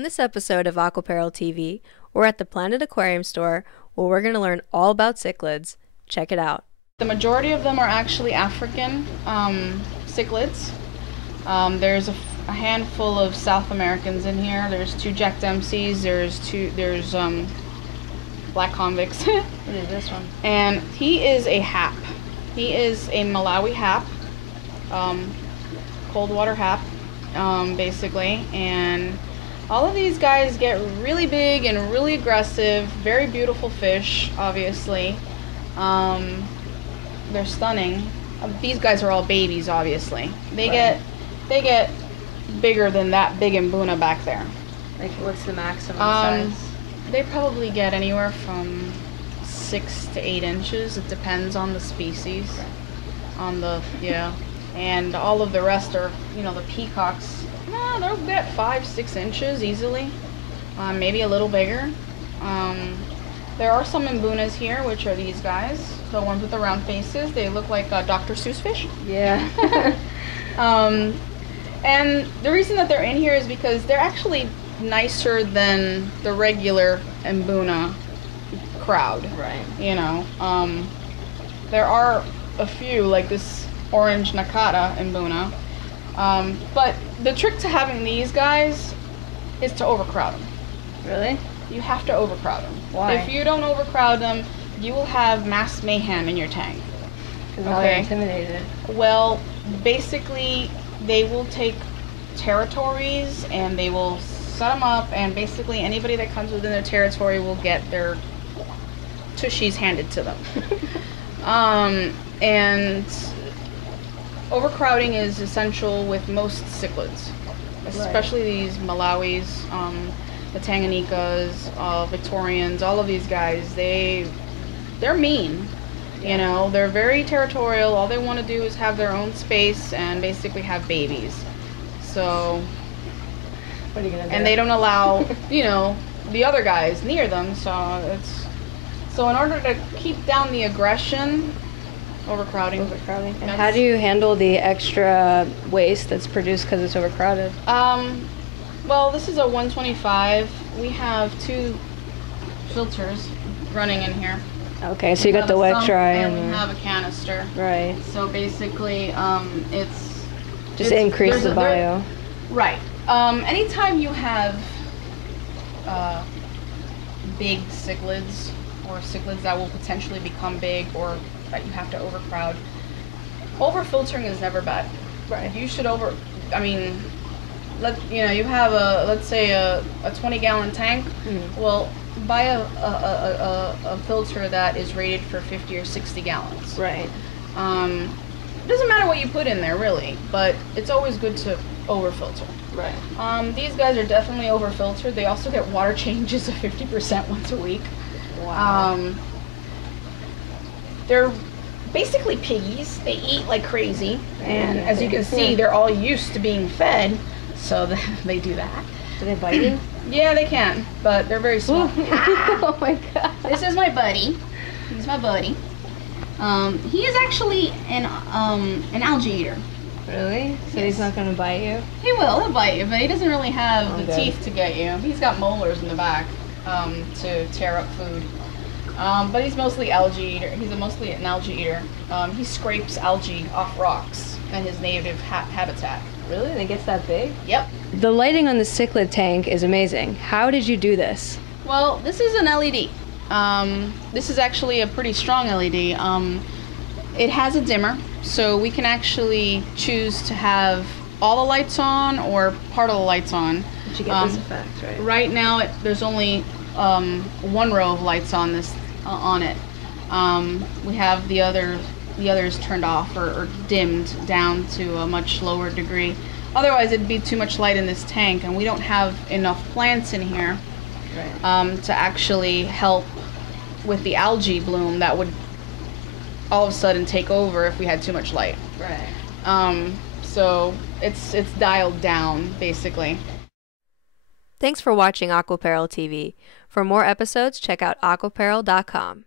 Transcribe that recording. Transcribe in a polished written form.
On this episode of Aquapparel TV, we're at the Planet Aquarium store where we're going to learn all about cichlids. Check it out. The majority of them are actually African cichlids. There's a handful of South Americans in here. There's 2 Jack Dempseys. There's black convicts. What is this one? And he is a hap. He is a Malawi hap, cold water hap, basically. And all of these guys get really big and really aggressive. Very beautiful fish, obviously. They're stunning. These guys are all babies, obviously. They get bigger than that big mbuna back there. Like, what's the maximum size? They probably get anywhere from 6 to 8 inches. It depends on the species. And all of the rest are, the peacocks. They'll get 5-6 inches easily. Maybe a little bigger. There are some mbunas here, which are these guys, the ones with the round faces. They look like Dr. Seuss fish. Yeah. And the reason that they're in here is because they're actually nicer than the regular mbuna crowd. Right. There are a few, like this orange nakata mbuna. But the trick to having these guys is to overcrowd them. Really? You have to overcrowd them. Why? If you don't overcrowd them, you will have mass mayhem in your tank. Because they're intimidated. Well, basically, they will take territories and they will set them up, and basically anybody that comes within their territory will get their tushies handed to them. And overcrowding is essential with most cichlids, especially these Malawis, the Tanganyikas, Victorians. All of these guys, they're mean. They're very territorial. All they want to do is have their own space and basically have babies. So, what are you gonna do? And they don't allow, the other guys near them. So in order to keep down the aggression, overcrowding. And how do you handle the extra waste that's produced because it's overcrowded? Well, this is a 125. We have 2 filters running in here. Okay, so you got the wet dry and we have a canister. Right. So basically, it's just increase the bio. Right. Anytime you have big cichlids or cichlids that will potentially become big or that you have to overcrowd, overfiltering is never bad. Right. You should you have let's say a 20-gallon tank. Mm-hmm. Well, buy a filter that is rated for 50 or 60 gallons. Right. It doesn't matter what you put in there, really, but it's always good to overfilter. Right. These guys are definitely overfiltered. They also get water changes of 50% once a week. Wow. They're basically piggies. They eat like crazy, and as you can see, they're all used to being fed, so they do that. Do they bite you? Yeah, they can, but they're very small. Oh my god. This is my buddy. He's my buddy. He is actually an algae eater. Really? So Yes. He's not going to bite you? He'll bite you, but he doesn't really have the teeth to get you. He's got molars in the back to tear up food. But he's mostly algae eater. He's mostly an algae eater. He scrapes algae off rocks in his native habitat. Really? And it gets that big? Yep. The lighting on the cichlid tank is amazing. How did you do this? Well, this is an LED. This is actually a pretty strong LED. It has a dimmer, so we can actually choose to have all the lights on or part of the lights on. But you get this effect, right? Right now, there's only 1 row of lights on this on it. We have the others turned off or dimmed down to a much lower degree. Otherwise, it'd be too much light in this tank, and we don't have enough plants in here to actually help with the algae bloom that would all of a sudden take over if we had too much light. Right. So it's dialed down, basically. Thanks for watching Aquapparel TV. For more episodes, check out aquapparel.com.